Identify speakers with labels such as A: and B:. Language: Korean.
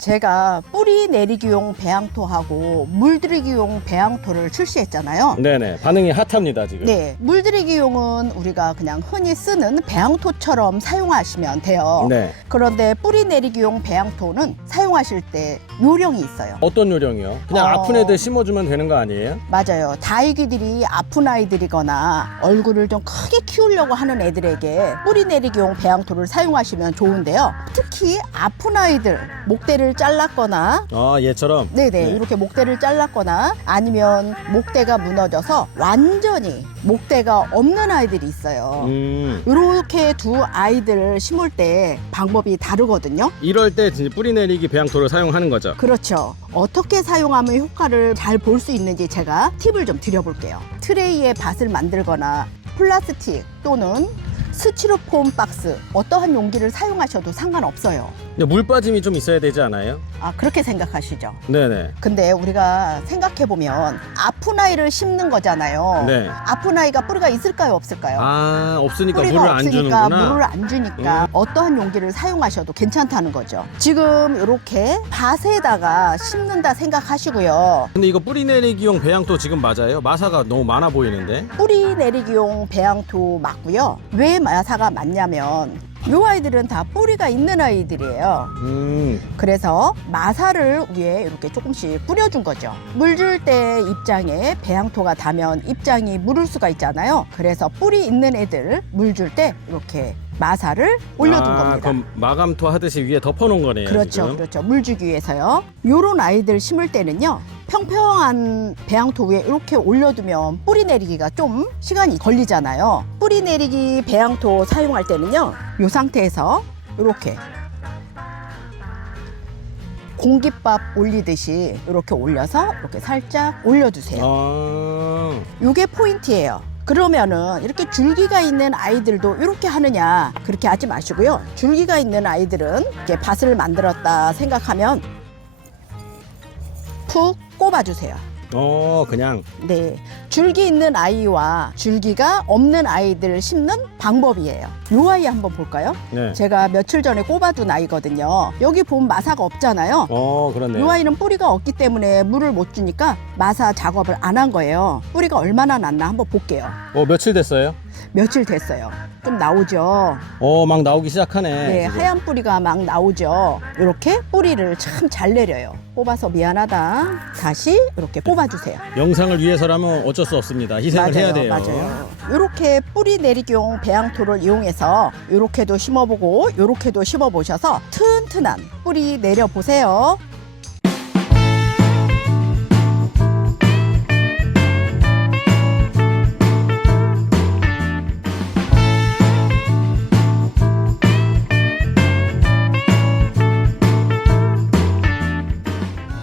A: 제가 뿌리 내리기용 배양토하고 물들이기용 배양토를 출시했잖아요.
B: 네네. 반응이 핫합니다, 지금.
A: 네, 물들이기용은 우리가 그냥 흔히 쓰는 배양토처럼 사용하시면 돼요.
B: 네.
A: 그런데 뿌리 내리기용 배양토는 사용하실 때 요령이 있어요.
B: 어떤 요령이요? 그냥
A: 어.
B: 아픈 애들 심어주면 되는 거 아니에요?
A: 맞아요. 다이기들이 아픈 아이들이거나 얼굴을 좀 크게 키우려고 하는 애들에게 뿌리 내리기용 배양토를 사용하시면 좋은데요. 특히 아픈 아이들 목대를 잘랐거나
B: 아, 얘처럼?
A: 네네
B: 네.
A: 이렇게 목대를 잘랐거나 아니면 목대가 무너져서 완전히 목대가 없는 아이들이 있어요.
B: 음.
A: 이렇게 두 아이들을 심을 때 방법이 다르거든요.
B: 이럴 때 진짜 뿌리 내리기 배양토를 사용하는 거죠.
A: 그렇죠. 어떻게 사용하면 효과를 잘 볼 수 있는지 제가 팁을 좀 드려볼게요. 트레이에 밭을 만들거나 플라스틱 또는 스티로폼 박스 어떠한 용기를 사용하셔도 상관없어요.
B: 근데 물 빠짐이 좀 있어야 되지 않아요?
A: 아 그렇게 생각하시죠.
B: 네네.
A: 근데 우리가 생각해 보면 아픈 아이를 심는 거잖아요.
B: 네.
A: 아픈 아이가 뿌리가 있을까요, 없을까요?
B: 아, 없으니까
A: 뿌리가
B: 물을 안
A: 없으니까
B: 주는구나.
A: 물을 안 주니까 어떠한 용기를 사용하셔도 괜찮다는 거죠. 지금 이렇게 밭에다가 심는다 생각하시고요.
B: 근데 이거 뿌리 내리기용 배양토 지금 맞아요? 마사가 너무 많아 보이는데?
A: 뿌리 내리기용 배양토 맞고요. 왜 마사가 맞냐면 이 아이들은 다 뿌리가 있는 아이들이에요.
B: 음.
A: 그래서 마사를 위에 이렇게 조금씩 뿌려준 거죠. 물 줄 때 입장에 배양토가 닿으면 입장이 물을 수가 있잖아요. 그래서 뿌리 있는 애들 물 줄 때 이렇게 마사를 올려둔
B: 아,
A: 겁니다.
B: 그럼 마감토 하듯이 위에 덮어놓은 거네요.
A: 그렇죠,
B: 지금.
A: 그렇죠. 물 주기 위해서요. 요런 아이들 심을 때는요. 평평한 배양토 위에 이렇게 올려두면 뿌리 내리기가 좀 시간이 걸리잖아요. 뿌리 내리기 배양토 사용할 때는요. 요 상태에서 이렇게 공깃밥 올리듯이 이렇게 올려서 이렇게 살짝 올려두세요.
B: 아,
A: 요게 포인트예요. 그러면은 이렇게 줄기가 있는 아이들도 이렇게 하느냐 그렇게 하지 마시고요. 줄기가 있는 아이들은 이렇게 밭을 만들었다 생각하면 푹 꼽아주세요.
B: 어, 그냥.
A: 네, 줄기 있는 아이와 줄기가 없는 아이들을 심는 방법이에요. 요 아이 한번 볼까요?
B: 네.
A: 제가 며칠 전에 꼽아둔 아이거든요. 여기 보면 마사가 없잖아요.
B: 어, 그렇네요.
A: 이 아이는 뿌리가 없기 때문에 물을 못 주니까 마사 작업을 안 한 거예요. 뿌리가 얼마나 났나 한번 볼게요.
B: 어, 며칠 됐어요?
A: 며칠 됐어요. 좀 나오죠.
B: 어, 막 나오기 시작하네.
A: 네,
B: 지금.
A: 하얀 뿌리가 막 나오죠. 이렇게 뿌리를 참 잘 내려요. 뽑아서 미안하다. 다시 이렇게 뽑아주세요.
B: 영상을 위해서라면 어쩔 수 없습니다. 희생을 해야 돼요.
A: 맞아요. 이렇게 뿌리 내리기용 배양토를 이용해서 이렇게도 심어보고 이렇게도 심어보셔서 튼튼한 뿌리 내려보세요.